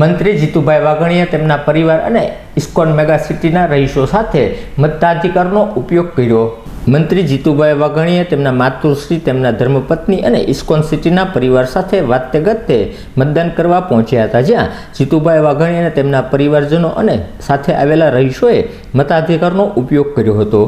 મંત્રી જીતુભાઈ વાઘાણીએ તેમના પરિવાર અને ઇસ્કોન મેગા સિટીના રહીશો સાથે મતાધિકારનો ઉપયોગ કર્યો। મંત્રી જીતુભાઈ વાઘાણીએ તેમના માતુશ્રી, તેમના ધર્મપત્ની અને ઇસ્કોન સિટીના પરિવાર સાથે વાતે ગતે મતદાન કરવા પહોંચ્યા હતા, જ્યાં જીતુભાઈ વાઘાણી અને તેમના પરિવારજનો અને સાથે આવેલા રહીશોએ મતાધિકારનો ઉપયોગ કર્યો હતો।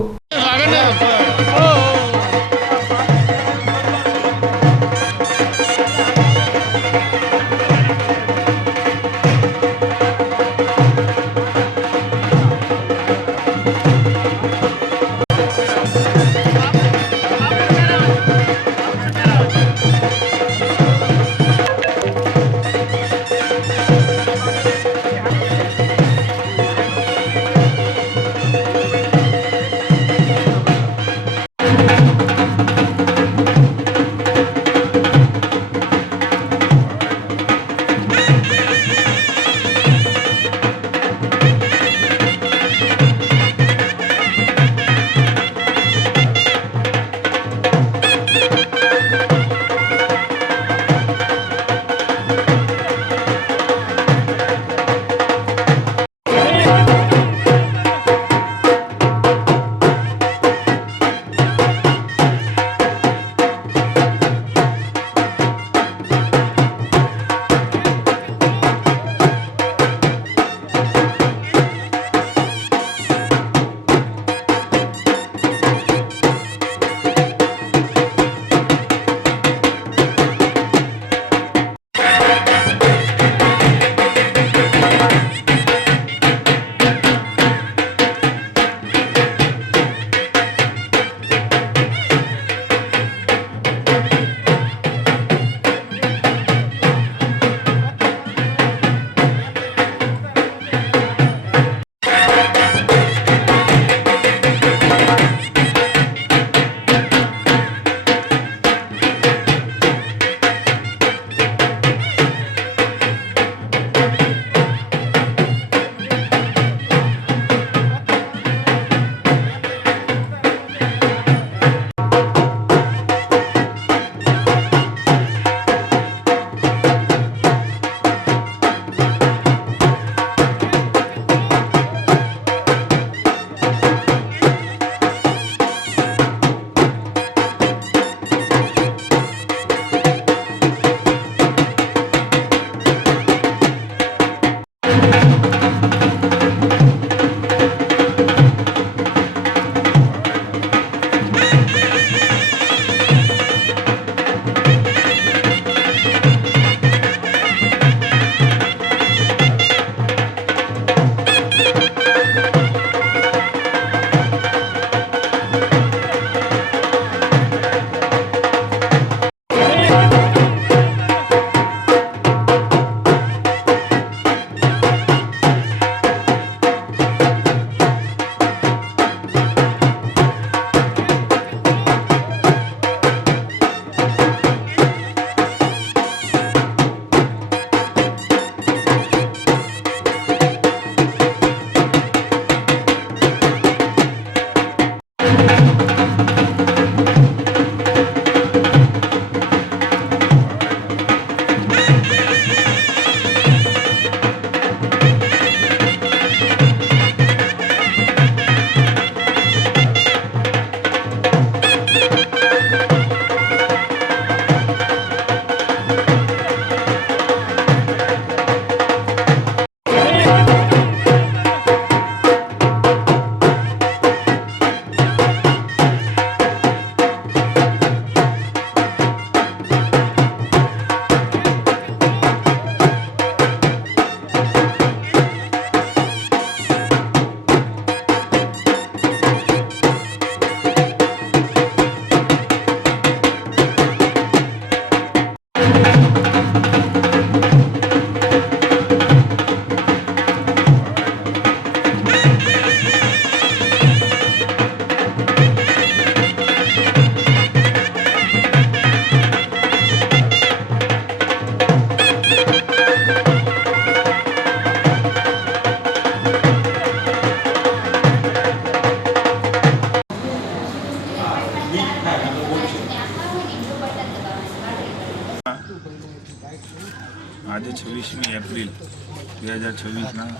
2026ના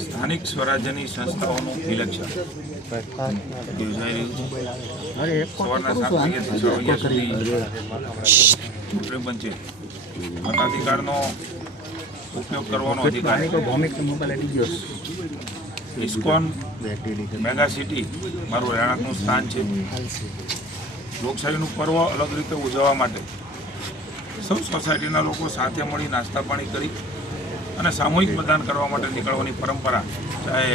સ્થાનિક સ્વરાજ્યની સંસ્થાઓનું ઇલેક્શન યોજાઈ રહ્યું છે. સવારના 7 વાગ્યાથી 6 વાગ્યા સુધી ચૂંટણી પંચે મતાધિકારનો ઉપયોગ કરવાનો અધિકાર ઇસ્કોન મેગા સિટી મારું રહેણાંકનું સ્થાન છે. લોકશાહીનું પર્વ અલગ રીતે ઉજવવા માટે સૌ સોસાયટીના લોકો સાથે મળી નાસ્તા પાણી કરી અને સામૂહિક મતદાન કરવા માટે નીકળવાની પરંપરા, ચાહે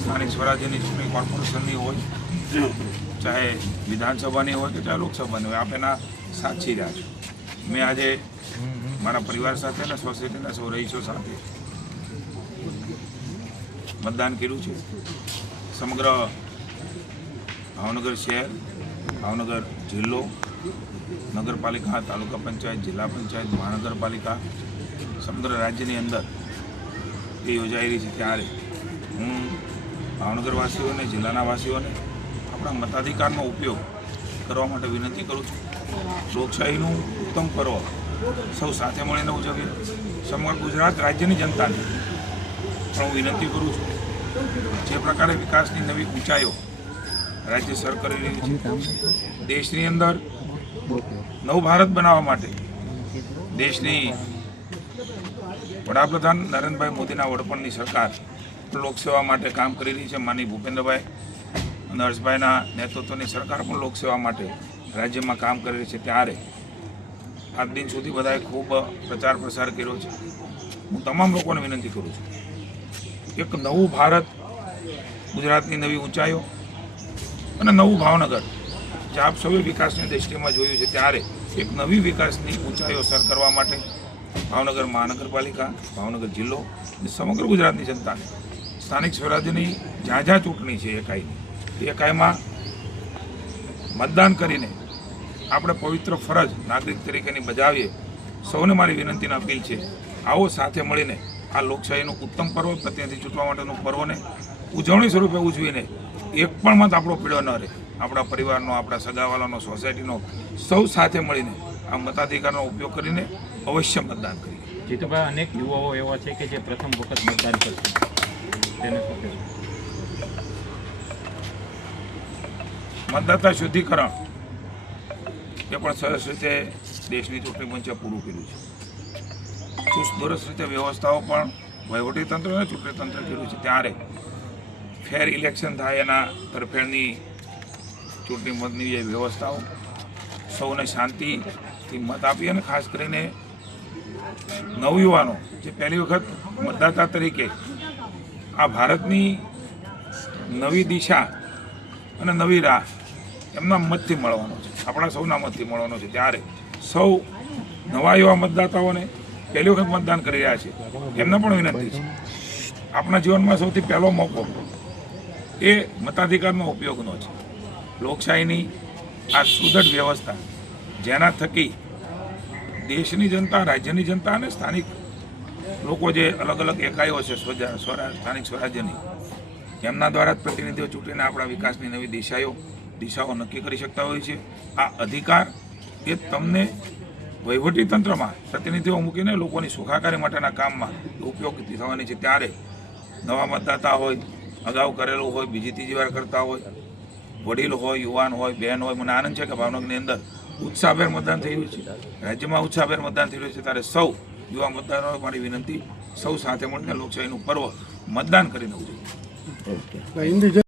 સ્થાનિક સ્વરાજ્યની ચૂંટણી કોર્પોરેશનની હોય, ચાહે વિધાનસભાની હોય કે ચાહે લોકસભાની હોય, આપ એના સાક્ષી રહ્યા છો. મેં આજે મારા પરિવાર સાથે અને સોસાયટીના સૌ રહીશો સાથે મતદાન કર્યું છે. સમગ્ર ભાવનગર શહેર, ભાવનગર જિલ્લો, નગરપાલિકા, તાલુકા પંચાયત, જિલ્લા પંચાયત, મહાનગરપાલિકા, સમગ્ર રાજ્યની અંદર એ યોજાઈ રહી છે. ત્યારે હું ભાવનગરવાસીઓને, જિલ્લાના વાસીઓને આપણા મતાધિકારનો ઉપયોગ કરવા માટે વિનંતી કરું છું. લોકશાહીનું ઉત્તમ પર્વ સૌ સાથે મળીને ઉજવીએ. સમગ્ર ગુજરાત રાજ્યની જનતાને પણ હું વિનંતી કરું છું, જે પ્રકારે વિકાસની નવી ઊંચાઈઓ રાજ્ય સર કરી રહ્યું છે, દેશની અંદર નવું ભારત બનાવવા માટે દેશની વડાપ્રધાન નરેન્દ્રભાઈ મોદીના વડપણની સરકાર લોકસેવા માટે કામ કરી રહી છે. માનનીય ભૂપેન્દ્રભાઈ અને હર્ષભાઈના નેતૃત્વની સરકાર પણ લોકસેવા માટે રાજ્યમાં કામ કરી રહી છે. ત્યારે આજ દિન સુધી બધાએ ખૂબ પ્રચાર પ્રસાર કર્યો છે. હું તમામ લોકોને વિનંતી કરું છું, એક નવું ભારત, ગુજરાતની નવી ઊંચાઈઓ અને નવું ભાવનગર, જે આપ સૌએ વિકાસની દ્રષ્ટિમાં જોયું છે, ત્યારે એક નવી વિકાસની ઊંચાઈઓ સર કરવા માટે ભાવનગર મહાનગરપાલિકા, ભાવનગર જિલ્લો અને સમગ્ર ગુજરાતની જનતાને સ્થાનિક સ્વરાજ્યની જ્યાં જ્યાં ચૂંટણી છે એકાઈની, એકાઈમાં મતદાન કરીને આપણે પવિત્ર ફરજ નાગરિક તરીકેની બજાવીએ. સૌને મારી વિનંતીની અપીલ છે, આવો સાથે મળીને આ લોકશાહીનું ઉત્તમ પર્વ, પ્રતિનિધિ ચૂંટવા માટેનું પર્વને ઉજવણી સ્વરૂપે ઉજવીને એક પણ મત આપણો પીળો ન રહે. આપણા પરિવારનો, આપણા સગાવાલાનો, સોસાયટીનો સૌ સાથે મળીને આ મતાધિકારનો ઉપયોગ કરીને અવશ્ય મતદાન કરીએ. જીતુભાઈ, અનેક યુવાઓ એવા છે કે જે પ્રથમ વખત મતદાન કરશે, તેને શું કહેવું? મતદાતા શુદ્ધિકરણ એ પણ સરસ રીતે દેશની ચૂંટણી પંચે પૂરું કર્યું છે. ચુસ્ત દુરસ્ત રીતે વ્યવસ્થાઓ પણ વહીવટીતંત્ર અને ચૂંટણી તંત્ર કર્યું છે. ત્યારે ફેર ઇલેક્શન થાય એના તરફેણની ચૂંટણી મતની જે વ્યવસ્થાઓ, સૌને શાંતિથી મત આપી અને ખાસ કરીને નવયુવાનો જે પહેલી વખત મતદાતા તરીકે આ ભારતની નવી દિશા અને નવી રાહ એમના મતથી મળવાનો છે, આપણા સૌના મતથી મળવાનો છે. ત્યારે સૌ નવા એવા મતદાતાઓને પહેલી વખત મતદાન કરી રહ્યા છે એમને પણ વિનંતી છે, આપણા જીવનમાં સૌથી પહેલો મોકો એ મતાધિકારનો ઉપયોગનો છે. લોકશાહીની આ સુદૃઢ વ્યવસ્થા, જેના થકી દેશની જનતા, રાજ્યની જનતા અને સ્થાનિક લોકો જે અલગ અલગ એકાઈઓ છે સ્થાનિક સ્વરાજ્યની, એમના દ્વારા જ પ્રતિનિધિઓ ચૂંટીને આપણા વિકાસની નવી દિશાઓ નક્કી કરી શકતા હોય છે. આ અધિકાર એ તમને વહીવટીતંત્રમાં પ્રતિનિધિઓ મૂકીને લોકોની સુખાકારી માટેના કામમાં ઉપયોગી થવાની છે. ત્યારે નવા મતદાતા હોય, અગાઉ કરેલું હોય, બીજી ત્રીજી વાર કરતા હોય, વડીલ હોય, યુવાન હોય, બહેન હોય, મને આનંદ છે કે ભાવનગરની અંદર ઉત્સાહભેર મતદાન થઈ રહ્યું છે, રાજ્યમાં ઉત્સાહભેર મતદાન થઈ રહ્યું છે. ત્યારે સૌ યુવા મતદારોને મારી વિનંતી, સૌ સાથે મળીને લોકશાહીનું પર્વ મતદાન કરીને ઉજવીએ.